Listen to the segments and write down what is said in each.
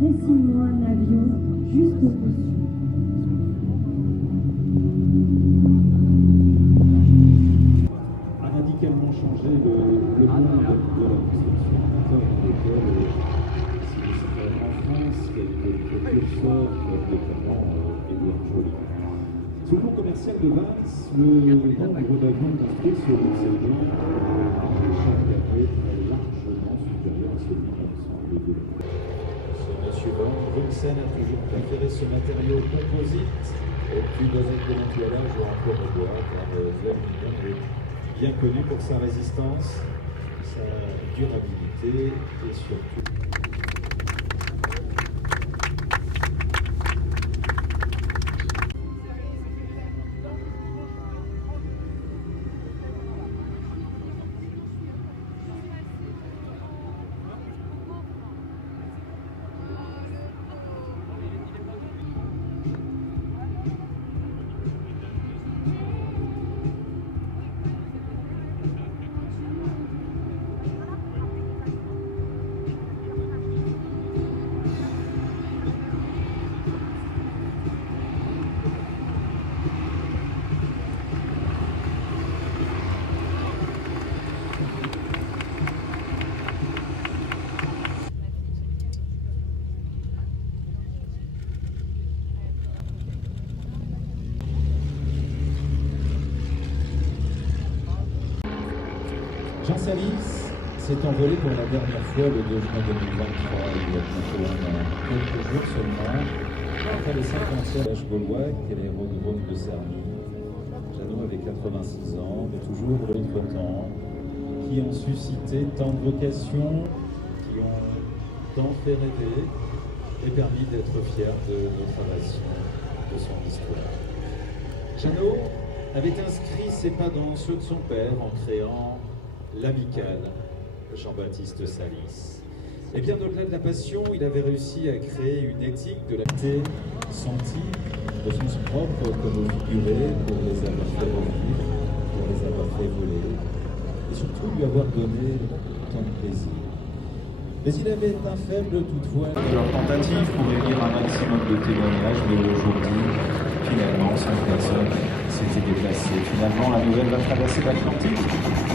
Dessine-moi un avion juste au-dessus. A radicalement changé le monde de la construction amateur dans lequel, si vous serez en France, il y a eu des précurseurs comme notamment Édouard Joly. Sur le plan commercial de Vals, le nombre d'avions construits sur l'Océan chaque année est largement supérieur à celui de l'ensemble de l'Europe. Ce monsieur Von Brunsen a toujours préféré ce matériau composite au tube avec de l'entoilage ou en colle de bois, car l'aluminium est bien connu pour sa résistance, sa durabilité et surtout. Jean Salis s'est envolé pour la dernière fois le 2 juin 2023, il y a plutôt quelques jours seulement, après les 50 ans gaulois, qui est l'aérodrome de Cerny. Jeannot avait 86 ans, mais toujours d'autres temps, qui ont suscité tant de vocations, qui ont tant fait rêver et permis d'être fier de notre nation, de son histoire. Jeannot avait inscrit ses pas dans ceux de son père en créant l'amical Jean-Baptiste Salis. Et bien au-delà de la passion, il avait réussi à créer une éthique de la paix sentie au sens propre comme au figuré pour les avoir fait revivre, pour les avoir fait voler et surtout lui avoir donné tant de plaisir. Mais il avait un faible toutefois de leur tentative pour réunir un maximum de témoignages, mais aujourd'hui, finalement, 5 personnes s'étaient déplacées. Finalement, la nouvelle va traverser l'Atlantique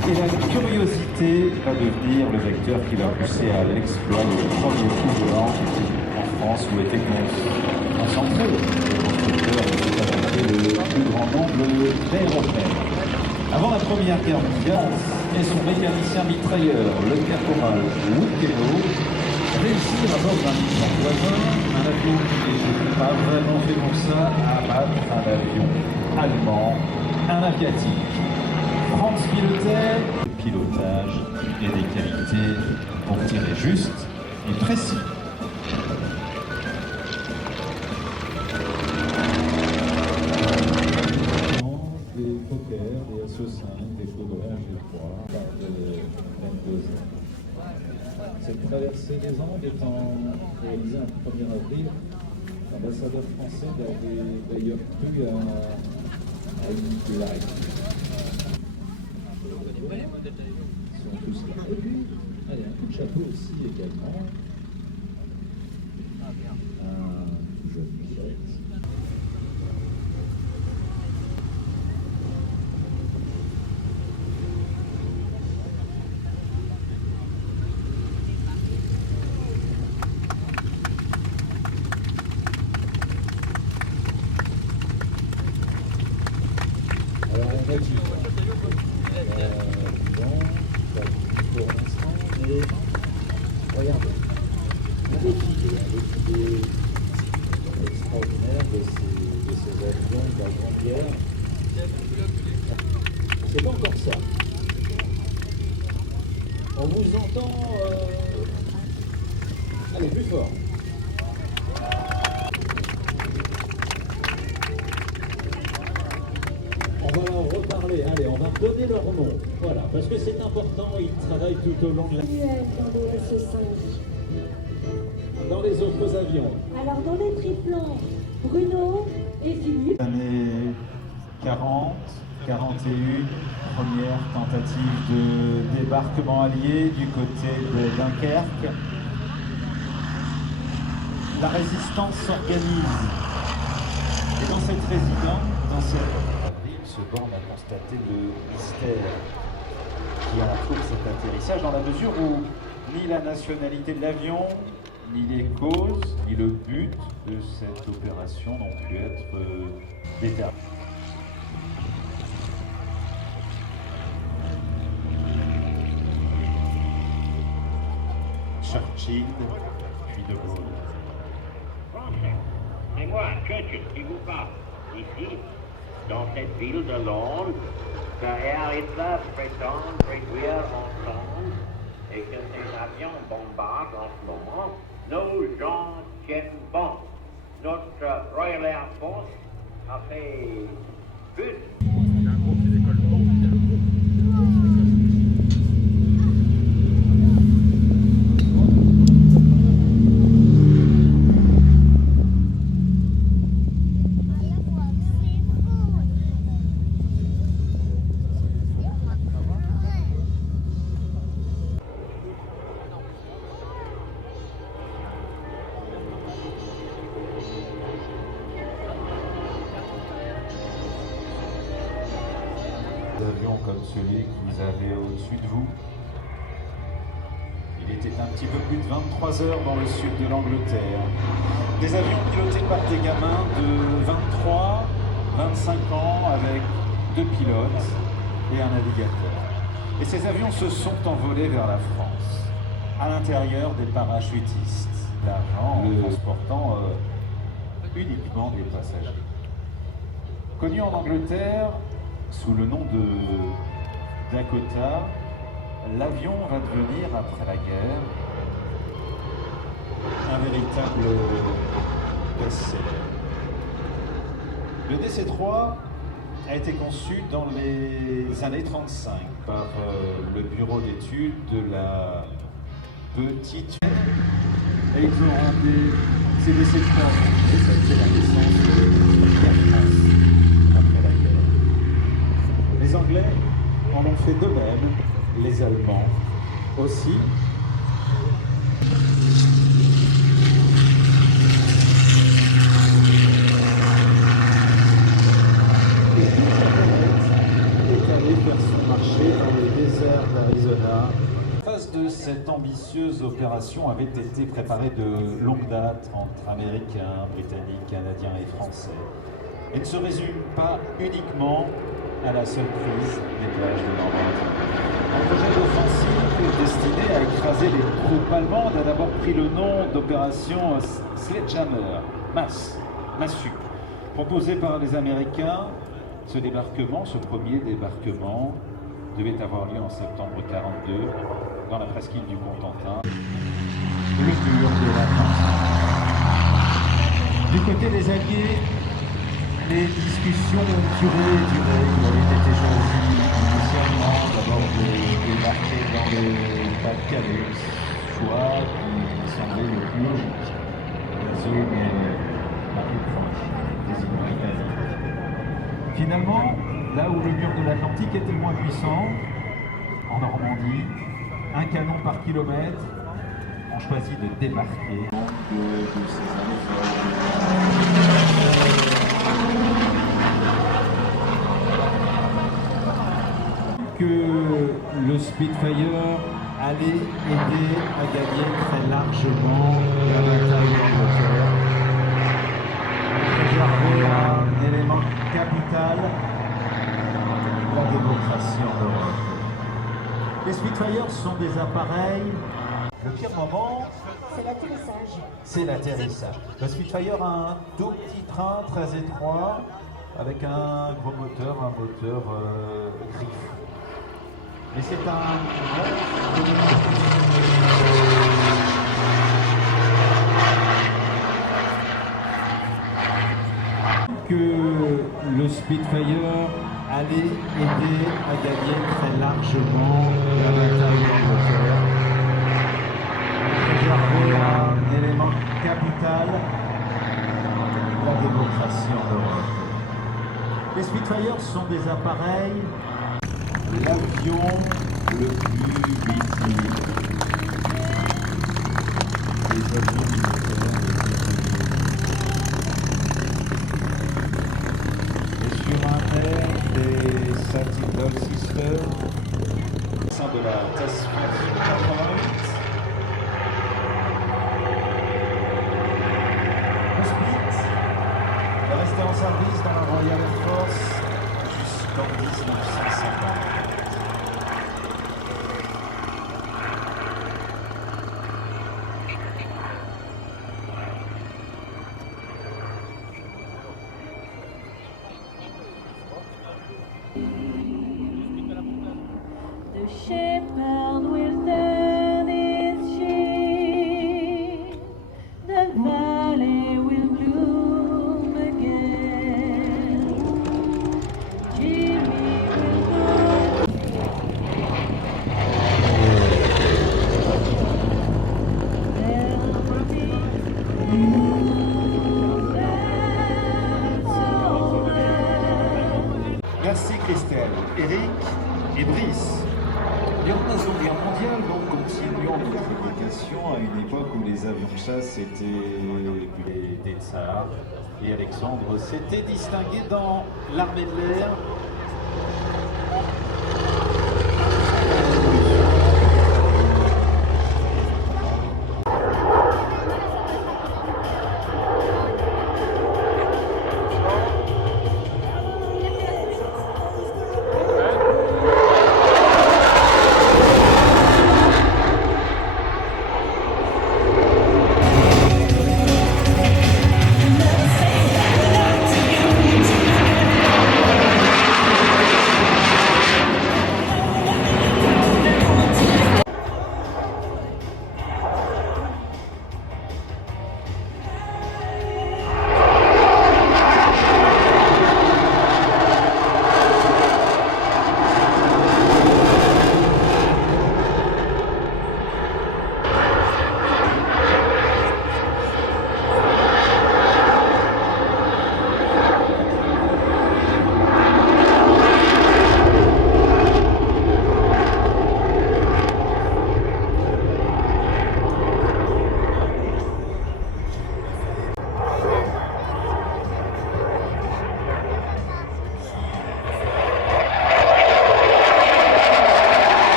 et la curiosité va devenir le vecteur qui va pousser à l'exploit du premier coup de vent en France où était concentré le constructeur qui fabriquait le plus grand nombre d'aéroplanes. Avant la Première Guerre mondiale, et son mécanicien mitrailleur, le caporal Woodkeno, réussit à bord d'un mission voisin, un avion qui n'est pas vraiment fait pour ça, à abattre un avion allemand, un aviatique. Franz pilotait, le pilotage et des qualités pour tirer juste et précis. Des Fokker, des SE5, des Chaudron G3, de 22 ans. Cette traversée des Andes étant réalisée un 1er avril, l'ambassadeur français avait d'ailleurs cru à une blague. Ils sont tous là. Et puis, allez, un coup de chapeau aussi également. Un jeune pilote. Alors, on a dit pour l'instant, mais regardez, un défilé extraordinaire de ces avions de la Grande Guerre. C'est pas encore ça. On vous entend. Allez, plus fort. On va en reparler, allez, on va redonner leur nom, voilà, parce que c'est important, ils travaillent tout au long de la... Dans les SE5. Dans les autres avions. Alors dans les triplans, Bruno et Philippe. Années 40, 41, première tentative de débarquement allié du côté de Dunkerque. la résistance s'organise. Et dans cette résidence, dans cette ville, se borne à constater le mystère qui entoure cet atterrissage, dans la mesure où ni la nationalité de l'avion, ni les causes, ni le but de cette opération n'ont pu être déterminés. Churchill, puis De Gaulle. Français, c'est moi, Churchill, qui vous parle. Ici, dans cette ville de Londres, que Herr Hitler prétend réduire en cendres et que ces avions bombardent en ce moment, nos gens tiennent bon. Notre Royal Air Force a fait plus. Avions comme celui que vous avez au-dessus de vous. Il était un petit peu plus de 23 heures dans le sud de l'Angleterre. Des avions pilotés par des gamins de 23, 25 ans avec 2 pilotes et un navigateur. Et ces avions se sont envolés vers la France, à l'intérieur des parachutistes, l'argent transportant uniquement des passagers. Connu en Angleterre sous le nom de Dakota, l'avion va devenir, après la guerre, un véritable best-seller. Le DC-3 a été conçu dans les années 35 par le bureau d'études de la petite... Et ils ont rendu ces DC-3, et ça a été la naissance de Air France après la guerre. Les Anglais en ont fait de même, les Allemands aussi. Et toute la planète est allée faire son marché dans le désert d'Arizona. La phase de cette ambitieuse opération avait été préparée de longue date entre Américains, Britanniques, Canadiens et Français. Et ne se résume pas uniquement à la seule prise des plages de Normandie. Un projet d'offensive destiné à écraser les troupes allemandes a d'abord pris le nom d'opération Sledgehammer, massue. Proposé par les Américains, ce premier débarquement, devait avoir lieu en septembre 1942 dans la presqu'île du Cotentin, le mur de l'Atlantique. Du côté des Alliés, les discussions ont duré. Il avait été choisi initialement d'abord de débarquer dans le Pas-de-Calais, choix qui semblait le plus logique. La zone est la plus proche des îles britanniques. Finalement, là où le mur de l'Atlantique était le moins puissant, en Normandie, un canon par kilomètre, on choisit de débarquer de ces années folles. Que le Spitfire allait aider à gagner très largement la bataille d'Angleterre. Préserver un élément capital, la démocratie en Europe. Les Spitfires sont des appareils. Le pire moment, c'est l'atterrissage. C'est l'atterrissage. Le Spitfire a un tout petit train très étroit avec un gros moteur, griffe. Mais c'est que le Spitfire allait aider à gagner très largement la bataille d'Angleterre. Préserver un élément capital, la démocratie en Europe. Les Spitfires sont des appareils, l'avion le plus visible. Les avions militaires 1950. The shepherd will turn his sheep, the valley will bloom again. Jimmy will go. There'll be new bells all day. Merci Christelle, Eric et Brice. Durant la Seconde Guerre mondiale, donc continuons notre publication à une époque où les avions de chasse étaient Des tsars et Alexandre s'était distingué dans l'armée de l'air.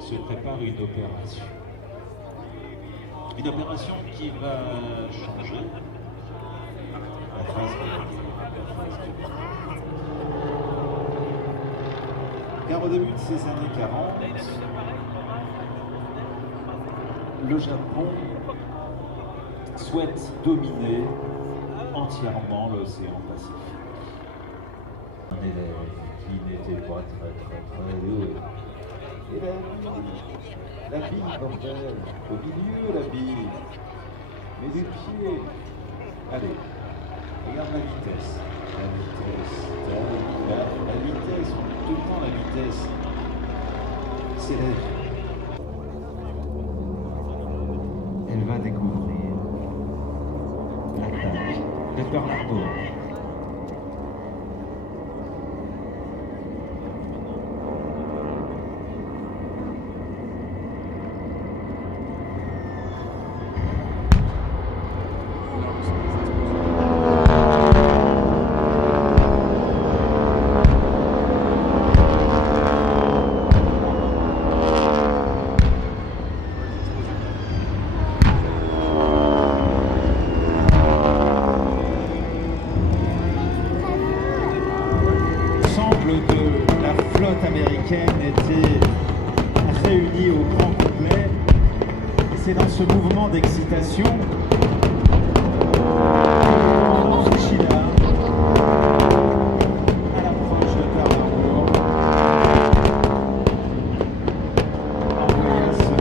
Se prépare une opération. Une opération qui va changer la phase car au début de ces années 40, le Japon souhaite dominer entièrement l'océan Pacifique. Un élève qui n'était pas très doué. Et la bille, bordel, au milieu la bille, mais du pied. Allez, regarde la vitesse, la vitesse, on dit tout le temps la vitesse. C'est la vie. Elle va découvrir l'attaque de Pearl Harbor. De la flotte américaine était réunie au grand complet. Et c'est dans ce mouvement d'excitation que Fukushima, à l'approche de Pearl Harbor, envoya ce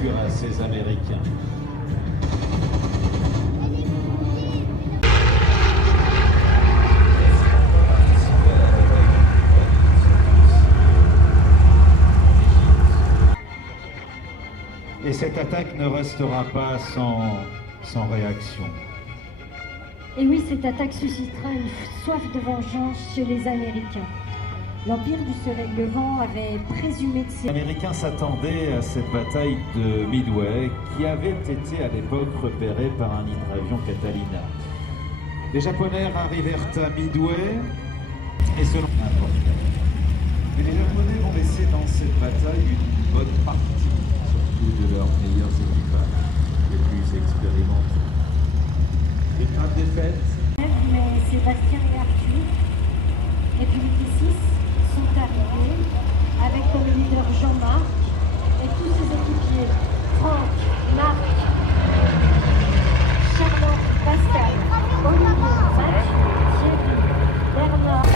cuirassés américains. Et cette attaque ne restera pas sans réaction. Et oui, cette attaque suscitera une soif de vengeance chez les Américains. L'Empire du Soleil Levant avait présumé de ces... Les Américains s'attendaient à cette bataille de Midway qui avait été à l'époque repérée par un hydravion Catalina. Les Japonais arrivèrent à Midway et selon n'importe. Mais les Japonais vont laisser dans cette bataille une bonne partie, surtout de leurs meilleurs équipages, les plus expérimentés. Une grave défaite. Mais Sébastien et Arthur, et puis les six sont arrivés avec comme leader Jean-Marc et tous ses équipiers, Franck, Marc, Charlotte, Pascal, Olivier, Mathieu, Thierry, Bernard.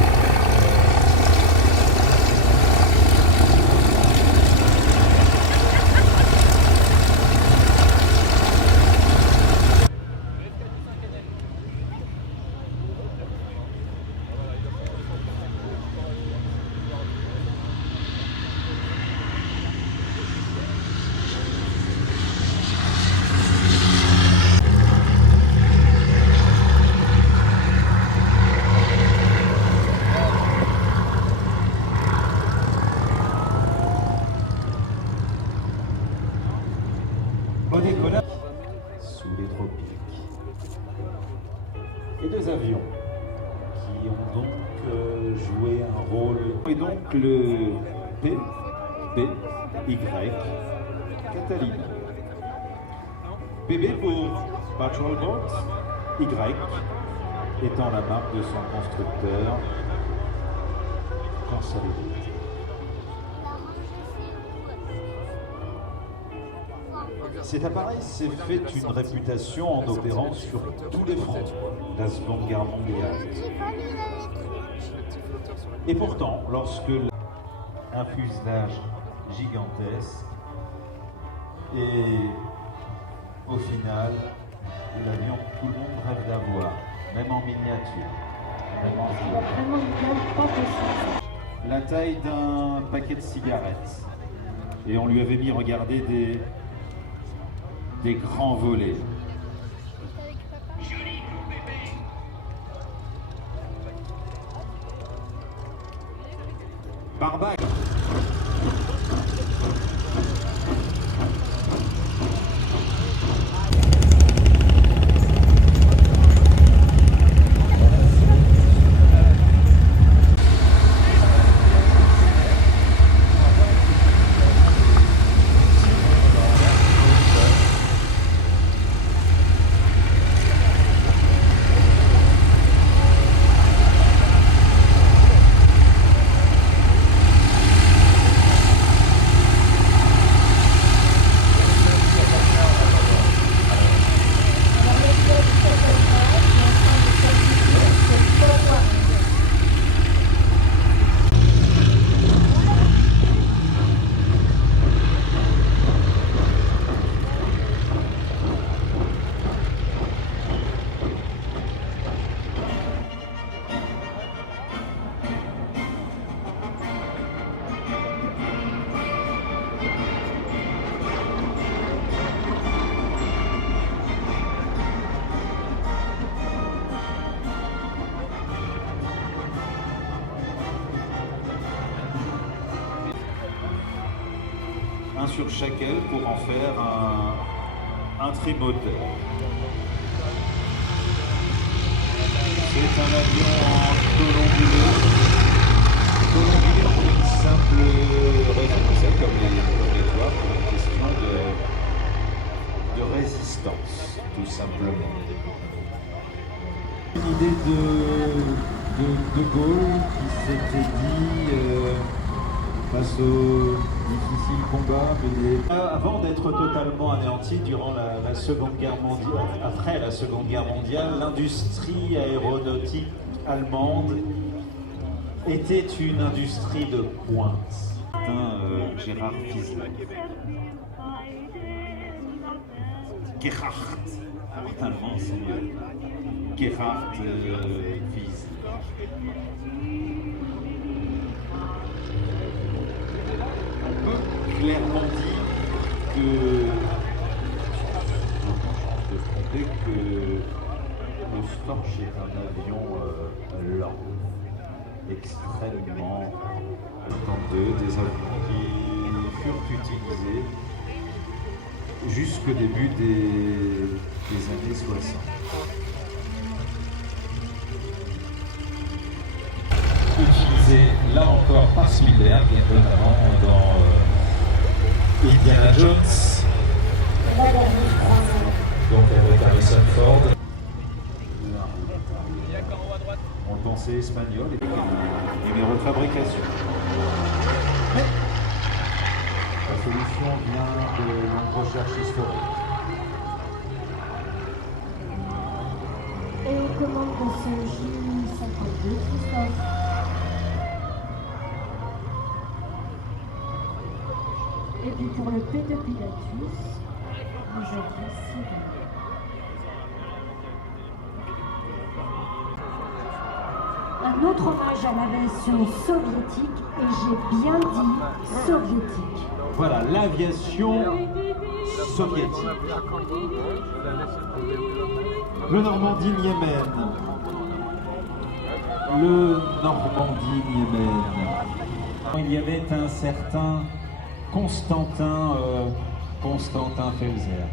Au décollage sous les tropiques. Et deux avions qui ont donc joué un rôle. Et donc le PBY Catalina. PB pour Patrol Boat, Y étant la marque de son constructeur Consolidate. Cet appareil s'est fait une réputation en opérant sur tous les fronts de la Seconde Guerre mondiale. Et pourtant, lorsque un fuselage gigantesque et au final, l'avion que tout le monde rêve d'avoir, même en miniature, même en film. Vraiment une gueule pas possible. La taille d'un paquet de cigarettes. Et on lui avait mis, regardez, des grands volets. Barbac. Un sur chaque aile pour en faire un trimoteur. C'est un avion en colombulé. Colombulé pour une simple raison, c'est comme les toits, pour une question de résistance, tout simplement. Une idée de Gaulle qui s'était dit face au difficile combat mené. Avant d'être totalement anéanti durant la Seconde Guerre mondiale, après la Seconde Guerre mondiale, l'industrie aéronautique allemande était une industrie de pointe. Certains Gérard Fiesler. Gerhard. En allemand, c'est mieux. Gerhard Fiesler. On peut clairement dire que le Storch est un avion lent, extrêmement attendeux, des avions qui furent utilisés jusqu'au début des années 60. Utilisé là encore par Spielberg, notamment dans Indiana Jones, donc avec Harrison Ford. On le pensait espagnol et numéro de fabrication. Mais la solution vient de longue recherche historique. Et aux commandes de ce J-52, Christophe. Et puis pour le P de Pilatus, aujourd'hui Cyril. Un autre hommage à l'aviation soviétique, et j'ai bien dit soviétique. Voilà, l'aviation soviétique. Le Normandie-Niemen. Le Normandie-Niemen. Il y avait un certain Constantin Felzer.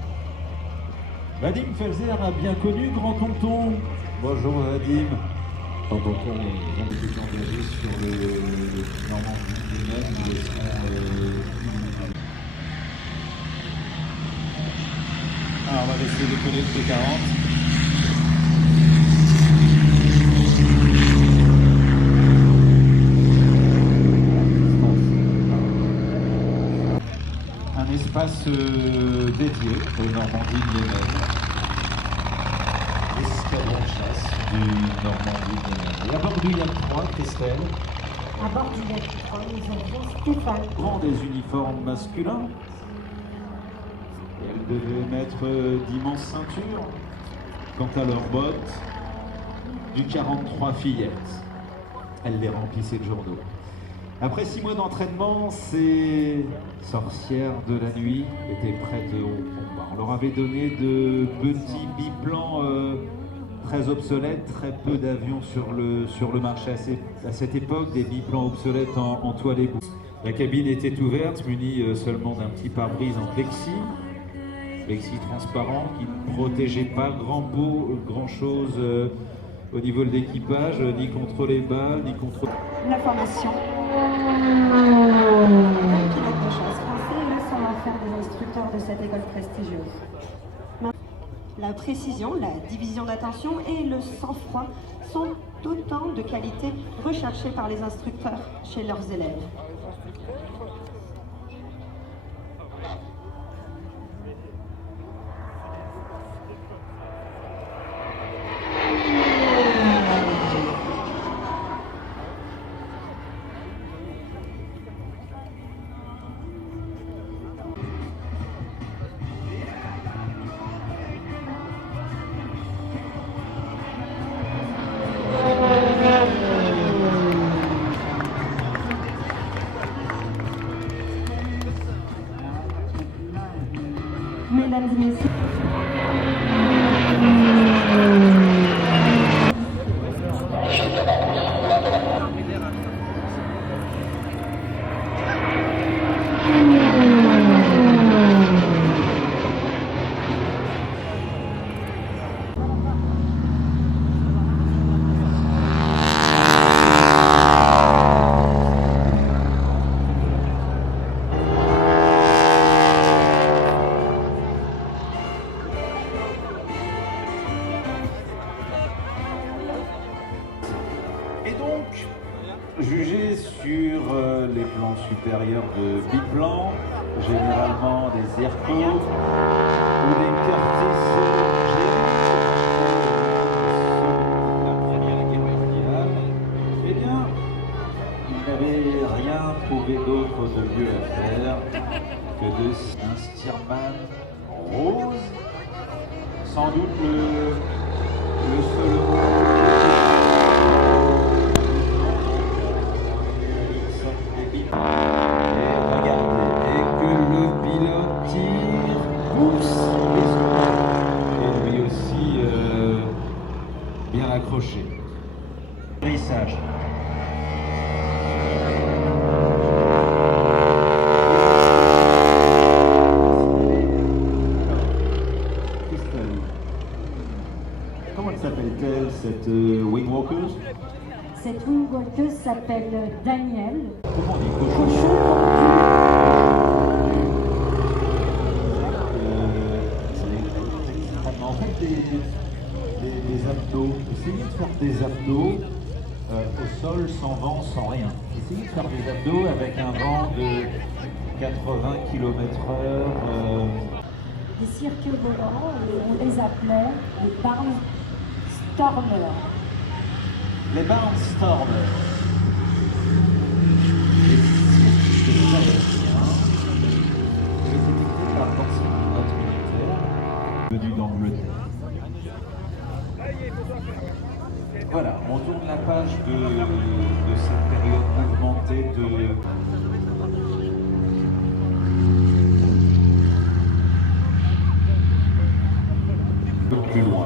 Vadim Felzer a bien connu Grand Tonton. Bonjour Vadim. Grand Tonton est engagé sur le Normandie-Niemen. Alors on va essayer de coller le T40. Espace dédié au Normandie-Niemen. L'escadron de chasse du Normandie-Niemen. Et à bord du Yak 3, Christelle. À bord du Yak 3, nous avons Stéphane. Grand des uniformes masculins. Et elles devaient mettre d'immenses ceintures. Quant à leurs bottes, du 43 fillettes. Elles les remplissaient de journaux. Après 6 mois d'entraînement, ces sorcières de la nuit étaient prêtes au combat. On leur avait donné de petits biplans très obsolètes, très peu d'avions sur le marché à cette époque, des biplans obsolètes en toile et boue. La cabine était ouverte, munie seulement d'un petit pare-brise en plexi transparent qui ne protégeait pas grand-chose au niveau de l'équipage, ni contre les balles, ni contre... La formation. Le pilote de chasse français et le savoir-faire des instructeurs de cette école prestigieuse. La précision, la division d'attention et le sang-froid sont autant de qualités recherchées par les instructeurs chez leurs élèves. Mesdames et messieurs. Jugé sur les plans supérieurs de biplan, généralement des Airco ou des Curtiss la Première Guerre mondiale, eh bien, il n'avait rien trouvé d'autre de mieux à faire que de un Stearman rose. Sans doute le seul et regardez, et que le pilote tire, pousse, et lui aussi bien accroché. Dressage. Comment s'appelle-t-elle, cette Wingwalker? Cette wingwalker s'appelle Daniel. Comment on dit cochon? Cochon C'est extrêmement. En fait, des abdos. Essayez de faire des abdos au sol, sans vent, sans rien. Essayez de faire des abdos avec un vent de 80 km/h. des cirques volants, on les appelait les barnstormers. Les barnstormers. Les cirques aériens. Ils ont été créés par notre militaire, venu d'Angleterre. Voilà, on tourne la page de cette période mouvementée de... plus loin.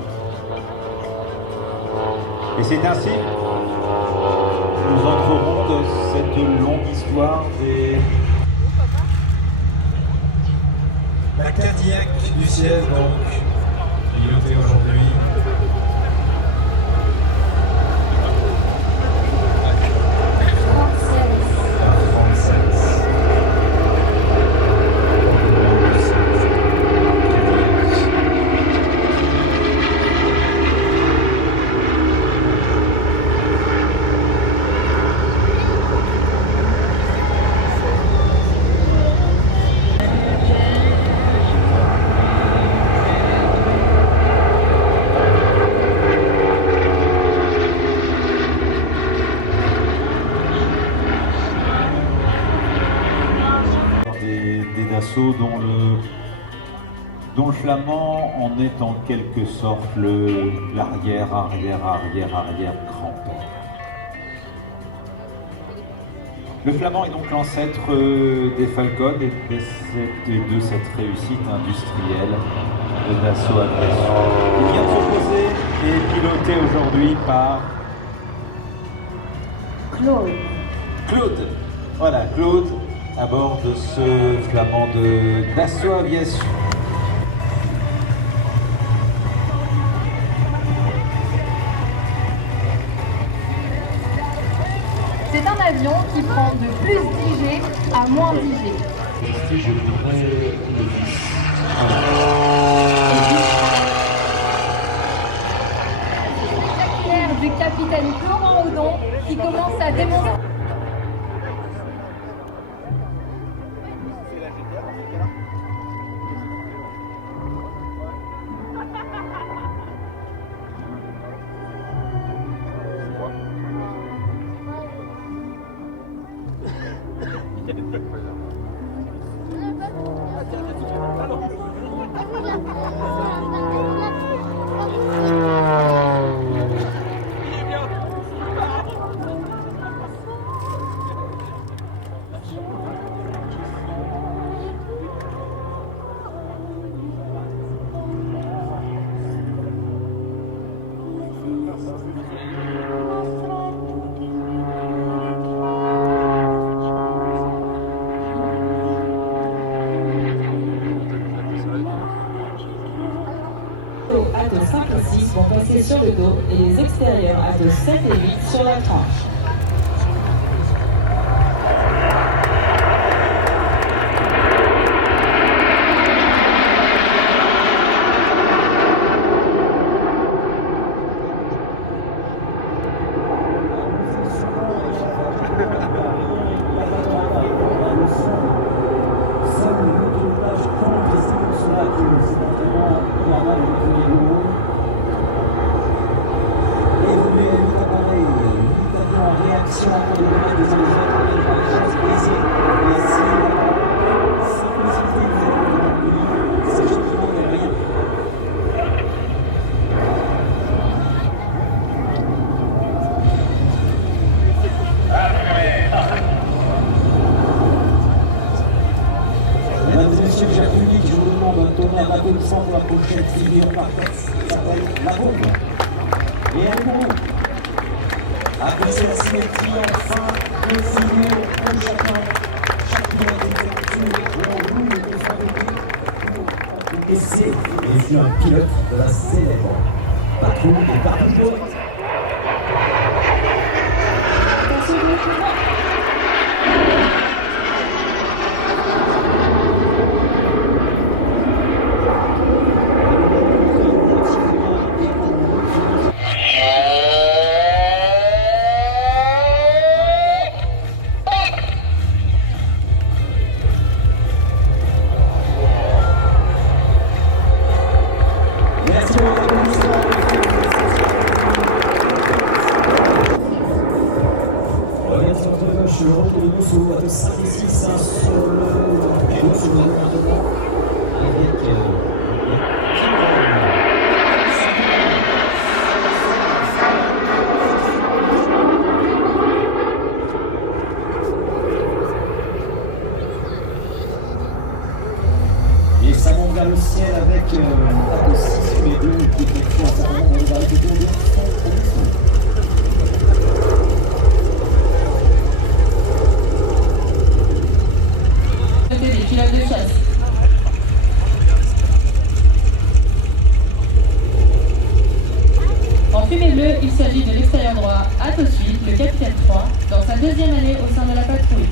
Et c'est ainsi que nous entrerons dans cette longue histoire des... La Cadillac du ciel, donc, pilotée aujourd'hui. Des Dassault dont le flamand en est en quelque sorte l'arrière grand-père. Le flamand est donc l'ancêtre des Falcon et de cette réussite industrielle de Dassault Agression. Il vient de s'opposer et est piloté aujourd'hui par Claude. Voilà, Claude, à bord de ce flamand de Dassault Aviation. C'est un avion qui prend de plus 10 G à moins 10 G. Spectaculaire du capitaine Florent Audon qui commence à démontrer. Atos 5 et 6 vont passer sur le dos et les extérieurs Atos 7 et 8 sur la tranche. messieurs, cher public, je vous demande un tonnerre d'applaudissements pour la prochaine figure parfaite qui s'appelle la bombe. Et elle est pour vous. Après cette symétrie, enfin, une figure pour chacun. Chacune est une capture pour vous et pour son essai et je suis un pilote de la célèbre patrouille des Barbicons. Je retrouve nous sur le 5 et 6 sur le vélo sur le département avec et ça monte vers le ciel avec un tape 6 sur les deux qui effectue un certain nombre de variétés de tours. Des pilotes de chasse. En fumée bleue, il s'agit de l'extérieur droit Athos 8, le capitaine 3, dans sa deuxième année au sein de la patrouille.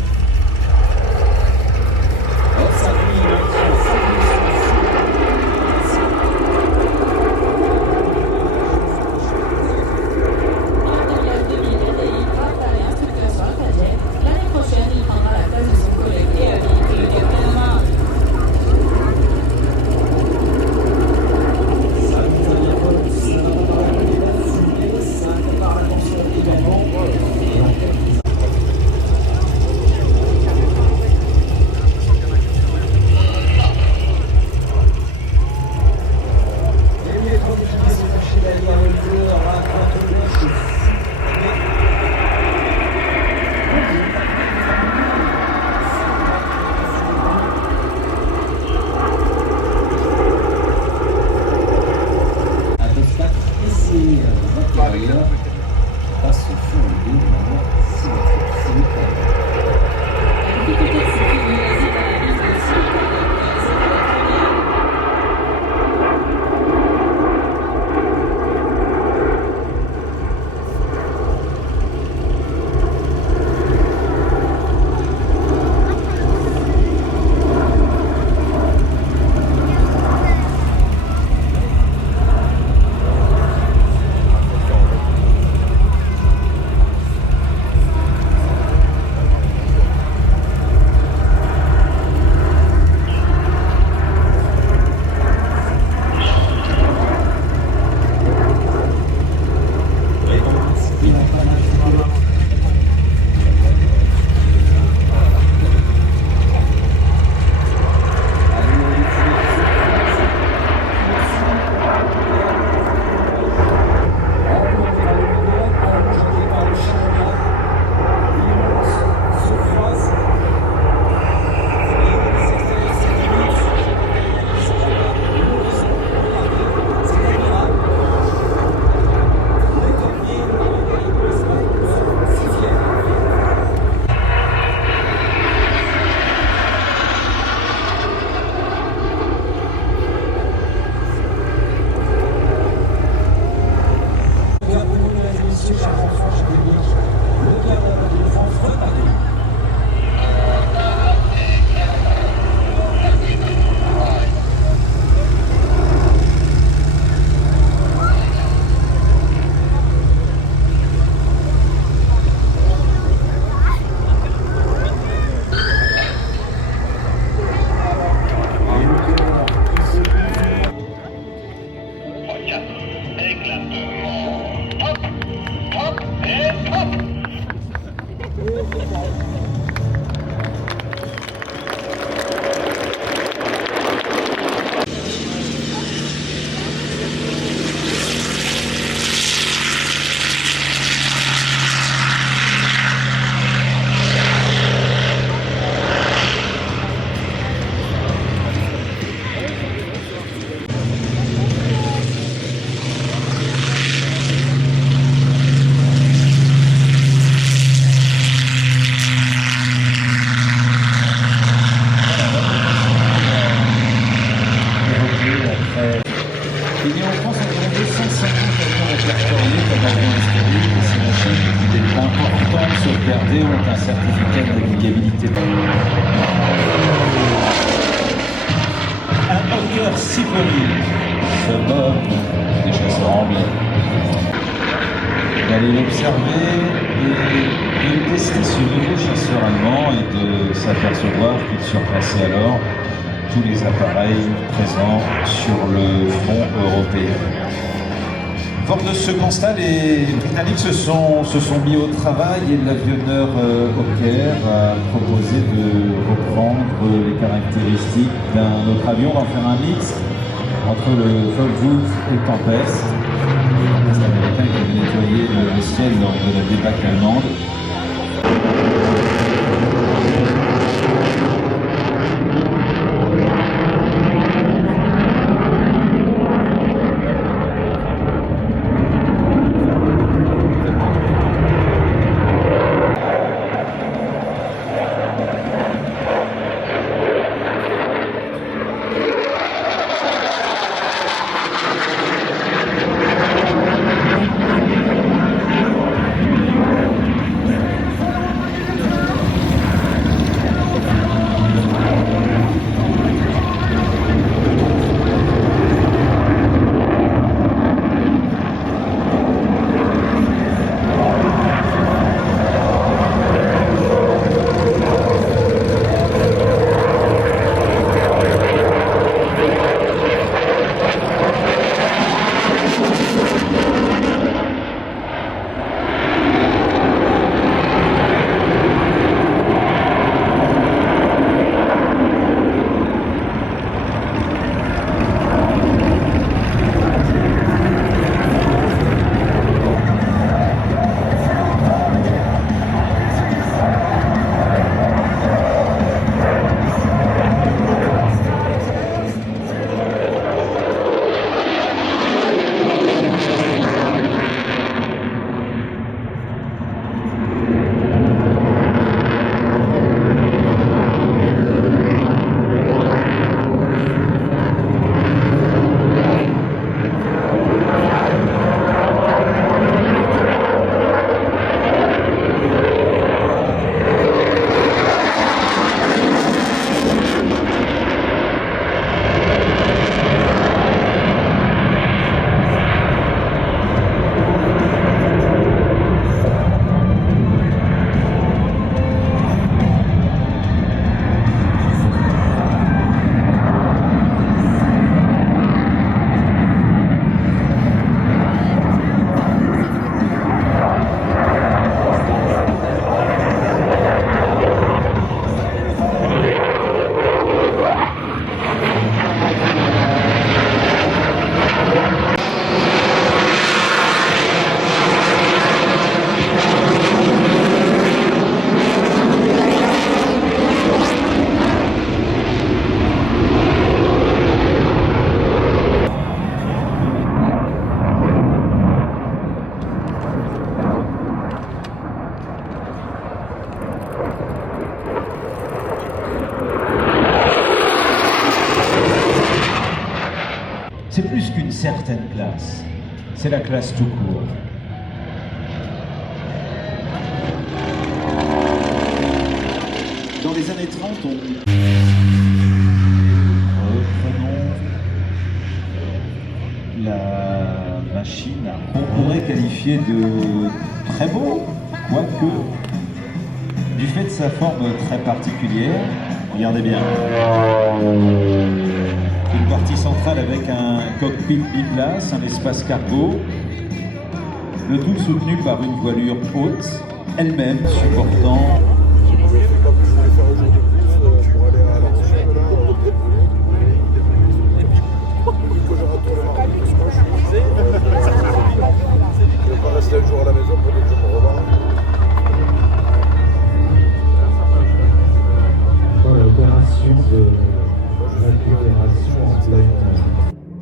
empruntés ont un certificat de navigabilité. Un Hawker Cyphery, Suburban des chasseurs anglais. D'aller l'observer et de tester ce nouveau chasseur allemand et de s'apercevoir qu'il surclassait alors tous les appareils présents sur le front européen. Fort de ce constat, les Britanniques se sont mis au travail et l'avionneur Hawker a proposé de reprendre les caractéristiques d'un autre avion, d'en faire un mix entre le Focke-Wulf et le Tempest. Le Tempest américain qui avait nettoyé le ciel lors de la débâcle allemande. C'est plus qu'une certaine classe, c'est la classe tout court. Dans les années 30, reprenons la machine qu'on pourrait qualifier de très beau, quoique, du fait de sa forme très particulière, regardez bien. Une partie centrale avec un cockpit biplace, un espace cargo, le tout soutenu par une voilure haute, elle-même supportant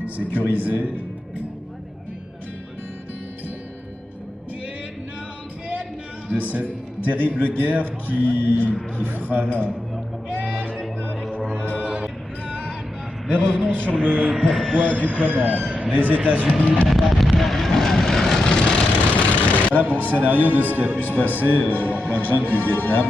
sécurisé. De cette terrible guerre qui fera là. Mais revenons sur le pourquoi du comment. Les États-Unis n'ont pas Voilà pour le scénario de ce qui a pu se passer en plein jungle du Vietnam.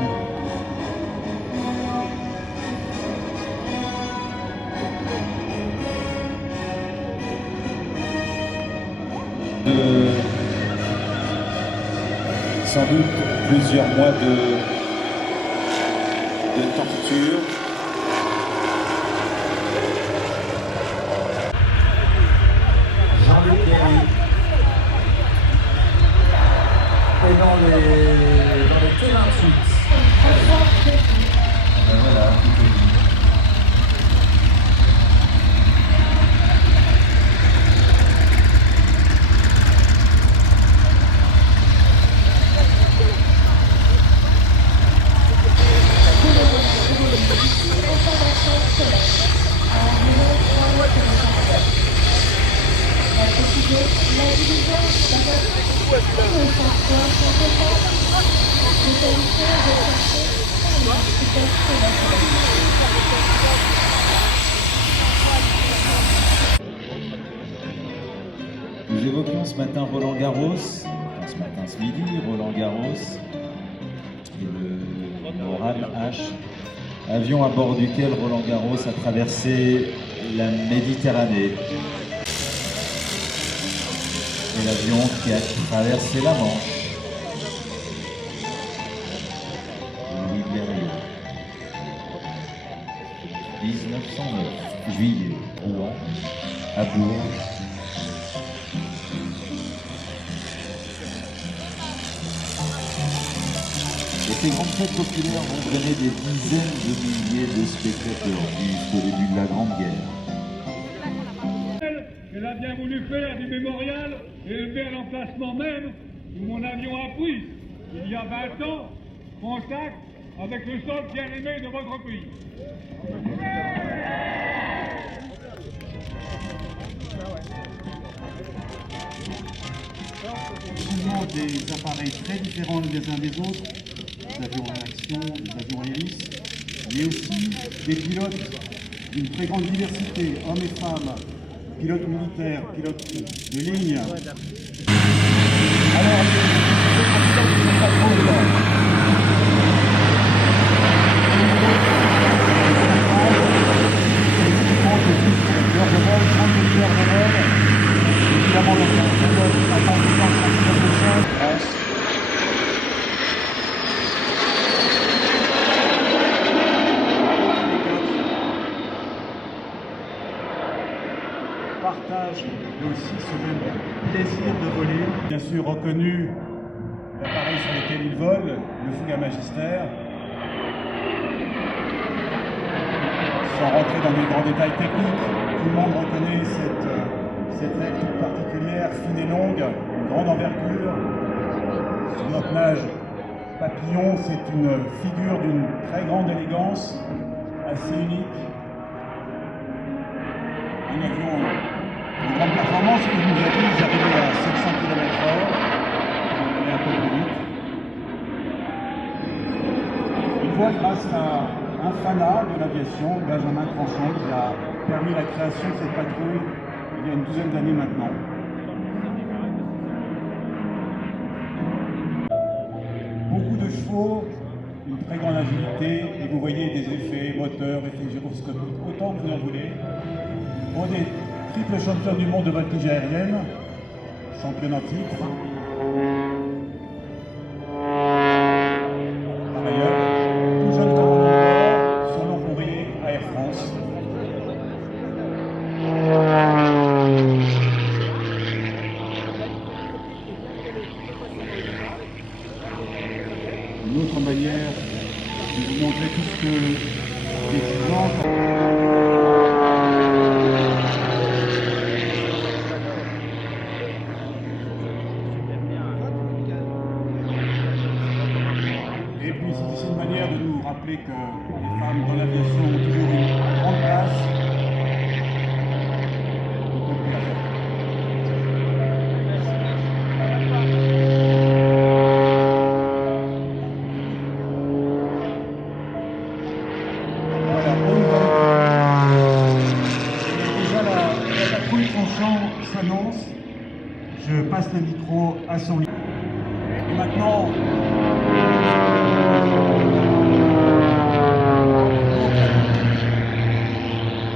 Sans doute plusieurs mois de torture. Jean-Luc Guéry. Et dans les T28. Ben voilà, tout est dit. Nous évoquions ce matin Roland Garros, enfin ce matin, ce midi, Roland Garros et le Oral H, avion à bord duquel Roland Garros a traversé la Méditerranée. Et l'avion qui a traversé la Manche. Louis Blériot. 1909, juillet, Rouen, à Bourges. Et ces grandes fêtes populaires vont drainer des dizaines de milliers de spectateurs jusqu'au début de la Grande Guerre. Elle a bien voulu faire du mémorial et élever l'emplacement même où mon avion a pris, il y a 20 ans, contact avec le sol bien-aimé de votre pays. Souvent des appareils très différents les uns des autres, des avions en action, des avions hélices, mais aussi des pilotes d'une très grande diversité, hommes et femmes, pilotes militaires, pilotes de ligne. Alors, partage et aussi ce même plaisir de voler. Bien sûr reconnu l'appareil sur lequel il vole, le Fouga Magister. Sans rentrer dans des grands détails techniques, tout le monde reconnaît cette aile toute particulière, fine et longue, une grande envergure. Son empennage papillon, c'est une figure d'une très grande élégance, assez unique. Un avion de grande performance, que je nous ai dit, j'arrivais à 700 km/h, on allait un peu plus vite. Une fois grâce à un fanat de l'aviation, Benjamin Tranchon, qui a permis la création de cette patrouille il y a une douzaine d'années maintenant. Beaucoup de chevaux, une très grande agilité, et vous voyez des effets moteurs, effets gyroscopiques, autant que vous en voulez. On est triple champion du monde de voltige aérienne, championne en titre. Par ailleurs, tout jeune commandant son long courrier à Air France. Une autre manière de vous montrer tout ce que les étudiants. Et puis c'est aussi une manière de nous rappeler que les femmes dans l'aviation ont toujours une grande place. Voilà, déjà la patrouille Tranchant s'annonce. Je passe le micro à son lit. Et maintenant,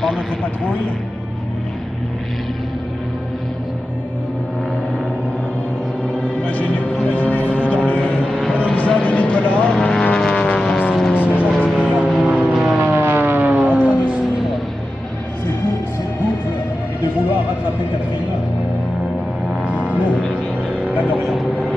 par notre patrouille, imaginez-vous dans le Monza de Nicolas, en train de suivre ces couples et de vouloir rattraper Catherine. Là, de rien.